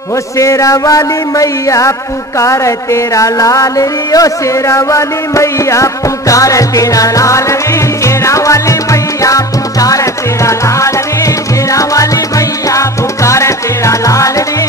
ओ शेरा वाली मैया पुकार तेरा लाल री, ओ शेरा वाली मैया पुकार तेरा लाल री, शेरा वाली मैया पुकार तेरा लाल रे, शेरा वाली मैया पुकार तेरा लाल रे।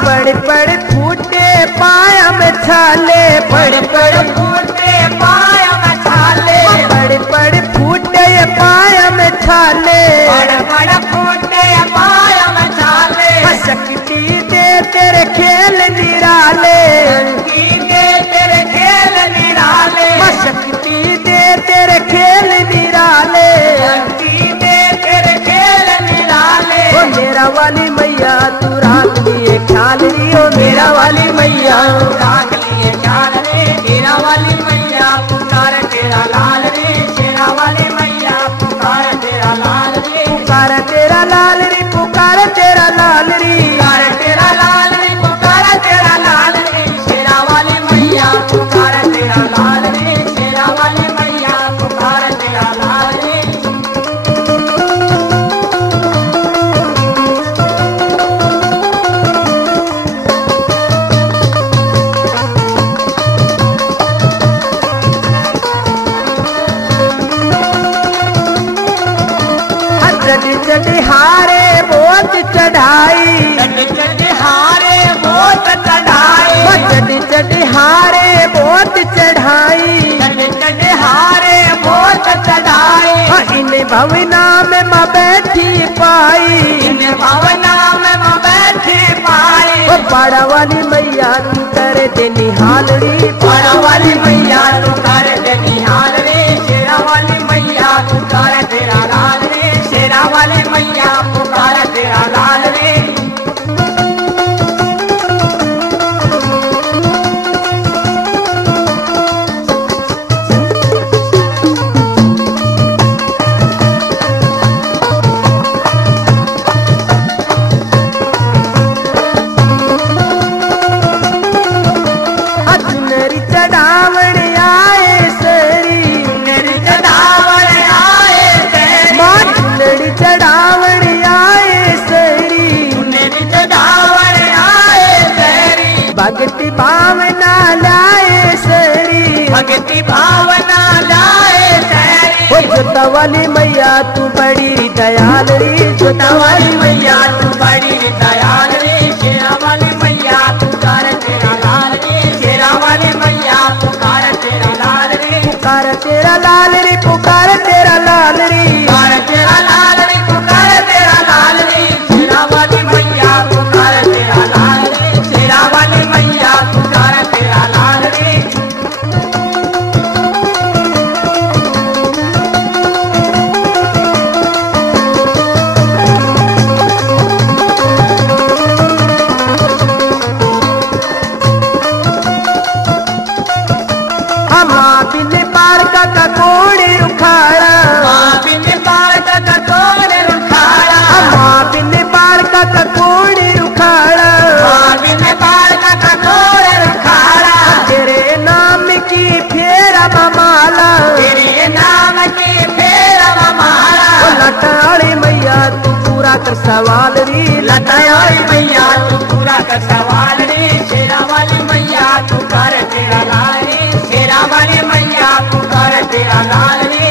बड़े बड़े फूटे पाया में छाले, बड़े बड़े फूटे पाया में छाले, बड़े बड़े फूटे पाया में छाले, बड़े बड़े फूटे पाया में छाले। शक्ति दे तेरे खेल निराले, शक्ति दे तेरे खेल निराले, शक्ति दे तेरे खेल निराले, शक्ति दे तेरे खेल निराले। ओ मेरा वाली मैया तू राख लिए ख्याल री, ओ मेरा वाली मैया राख लिए ख्याल रे, शेरा वाली मैया पुकार तेरा लाल रे, शेरा वाली मैया पुकार तेरा लाल रे, पुकार तेरा लाल री, पुकार तेरा लाल री, पुकार तेरा लाल रे, पुकार तेरा लाल रे, शेरा वाली मैया पुकार तेरा लाल रे, शेरा वाली मैया पुकार तेरा लाल रे। चढ़ी चढ़ी हारे बहुत चढ़ाई, चढ़ चढ़ हारे बहुत चढ़ाई, चढ़ी चढ़ी हारे बहुत चढ़ाई, चढ़ चढ़ हारे बहुत चढ़ाई। इन भवना में मैं बैठी पाई, इन भवना में मैं बैठी पाई, ओ पाड़ा वाली मैया तू कर दे निहाल री, पाड़ा वाली मैया तू कर दे निहाल रे, शेरा वाली मैया पुकार तेरा लाल रे, शेरा वाली मैया पुकार तेरा लाल रे। चुनरी चढ़ावण आए सरी, मेरी चढ़ावण आए तेरी, माँ चुनरी चढ़ावण आए सरी, मेरी चढ़ावण आए तेरी, भक्ति भावना लाए सरी, भक्ति भावना लाए तेरी। ओ जोता वाली मैया तू बड़ी दयाल री, जोता वाली मैया तू बड़ी दयाल रे, शेरा वाली मैया पुकार तेरा लाल रे, शेरा वाली मैया पुकार तेरा लाल रे, पुकार तेरा लाल री, पुकार तेरा लाल री, पुकार तेरा लाल रे, पुकार तेरा लाल रे, शेरा वाली मैया पुकार तेरा लाल रे, शेरा वाली मैया पुकार तेरा लाल रे। हम बिन पार का ककोड़े उखाड़ा, माँ बिन पार का कटोरे उखाड़ा, हम बिन पार का ककोड़े उखाड़ा, माँ बिन पार का कटोरे उखाड़ा, तेरे नाम की फेरा माला, तेरे नाम की फेर माला। ओ लटाड़ी मैया तू पूरा कर सवाल री, लताई मैया तू पूरा का सवाल रे, शेरा वाली मैया तू कर तेरा लाल रे, शेरा वाली मैया तू कर तेरा लाल रे।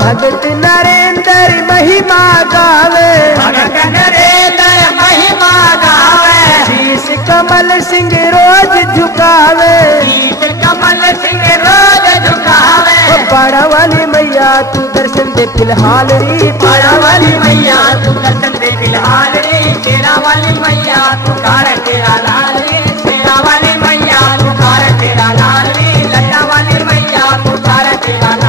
भगत नरेंद्र महिमा गावे, भगत नरेंद्र महिमा गावे, शीश कमल सिंह रोज झुकावे, शीश कमल सिंह रोज झुकावे, ओ पाड़ा वाली मैया तू दर्शन दे फिलहाल री, पाड़ा वाली मैया तू दर्शन दे फिलहाल रे, शेरा वाली मैया तू कर तेरा लाल रे, शेरा वाली मैया तू कर तेरा लाल रे, लता वाली मैया तू तेरा